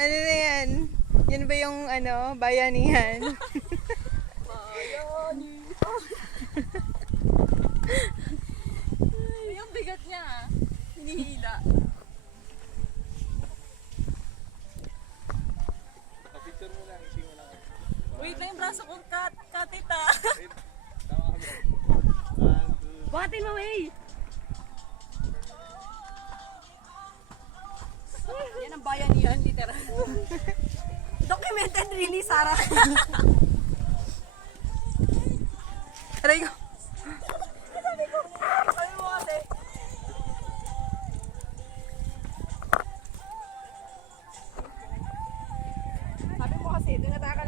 Ano na yan? Yan ba yung ano, bayanihan? Yung bigat niya ah. Hinihila. Picture mo lang, isi mo lang. Wait lang yung braso kong katita. Tama kami. 1, 2, Buhatin mo, Way! Yan ang bayan niyan, literal. Documented really, Sarah. Aray ko. Sabi mo kasi. Sabi mo kasi, doon nataka